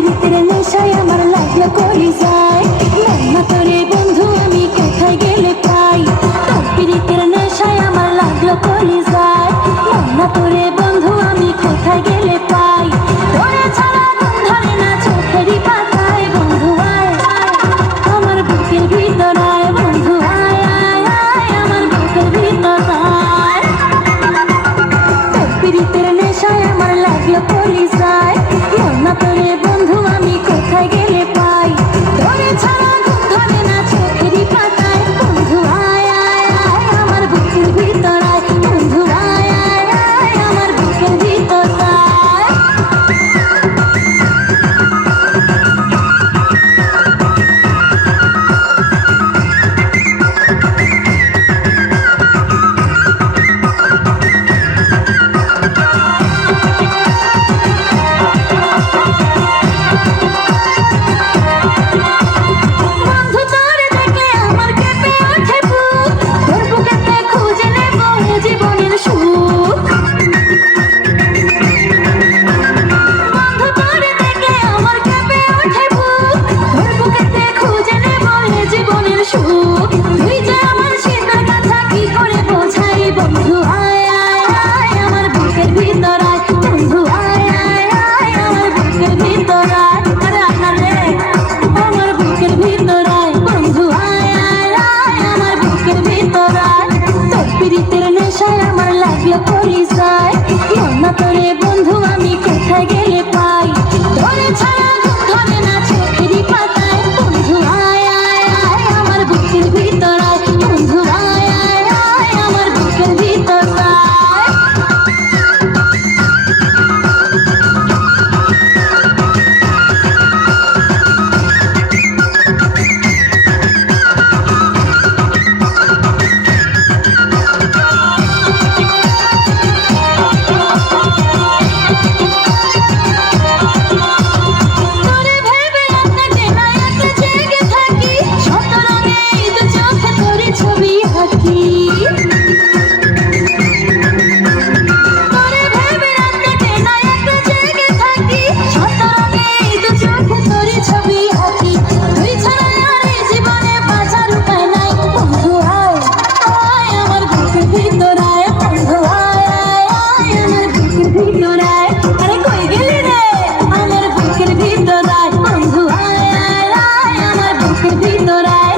প্রীতের নেশায় আমার লাগলো কলিজায়, মন্না তোরে বন্ধু আমি কোথায় গেলে পাই। তোর প্রীতের নেশায় আমার লাগলো কলিজায়, মন্না তোরে বন্ধু আমি কোথায় গেলে পাই। তোরে ছাড়া ঘুম ধরে না চোখেরই পাতায়, বন্ধু আয় আমার বুকের ভিতর আয়, বন্ধু আয় আয় আয় আমার বুকের ভিতর আয়। তোর প্রীতের নেশায় আমার লাগলো কলিজায়, মন্না তোরে বন্ধু আমি কোথায় গেলে পাই। তোরে ছাড়া ঘুম ধরে না চোখেরই পাতায়, বন্ধু আয় আয় আয় আমার বুকের ভিতর আয়, বন্ধু আয় আয় আয় আমার বুকের ভিতর আয়। বন্ধু তোরে দেখলে আমার কেঁপে ওঠে বুক, তোর বুকেতে খুঁজে নেব জীবনের সুখ। বন্ধু তোরে দেখলে আমার কেঁপে ওঠে বুক, তোর বুকেতে খুঁজে নেব জীবনের সুখ। তুই যে আমার শীতল কথা কি করে বোঝাই, বন্ধু আয় আয় আয় আমার বুকের ভিতর আয়, বন্ধু আয় আয় আয় আমার বুকের ভিতর আয়। আরে আয় রে আমার বুকের ভিতর আয়, বন্ধু আয় আয় আয় আমার বুকের ভিতর আয়। তোর প্রীতের নেশায় আমার লাগলো কলিজায়, মন্না তোরে বন্ধু আমি কোথায় গেলে পাই। তোরে ছাড়া ঘুম ধরে না চোখেরই পাতায়, বন্ধু আয় আয় আয় আমার বুকের ভিতর আয়, বন্ধু আয় আয় আয় আমার বুকের ভিতর আয়। তোরে ভেবে রাতে দিন রাতে জেগে থাকি, শত রঙে দু চোখে তোরে ছবি আঁকি। তোরে ভেবে রাতে দিন রাতে জেগে থাকি, শত রঙে দু চোখে তোরে ছবি আঁকি। তুই ছাড়া আর এই জীবনে বাঁচার উপায় নাই, বন্ধু আয় আয় আমার বুকের ভিতর আয়, বন্ধু আয় আয় আয় আমার বুকের ভিতর আয়। আরে কই গেলি রে আমার বুকের ভিতর আয়, বন্ধু আয় আয় আয় আমার বুকের ভিতর আয়।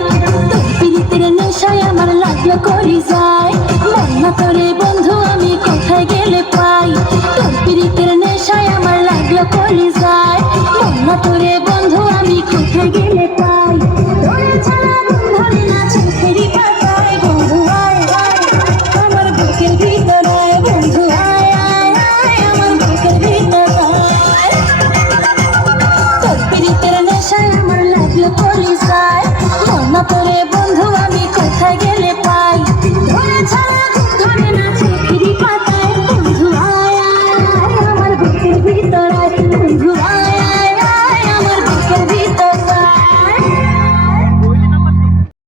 তোর প্রীতের নেশায় আমার লাগলো কলিজায়, মন্না তোরে বন্ধু আমি কোথায় গেলে পাই। তোর প্রীতের নেশায় আমার লাগলো কলিজায়, মন্না তোরে বন্ধু আমি কোথায় গেলে পাই। তোরে ছাড়া ঘুম ধরে না চোখেরই পাতায়, বন্ধু আয় আয় আমার বুকের ভিতর আয়, বন্ধু আয় আয় আয় আমার বুকের ভিতর আয়। তোর প্রীতের নেশায় আমার লাগলো কলিজায়, মন্না তোরে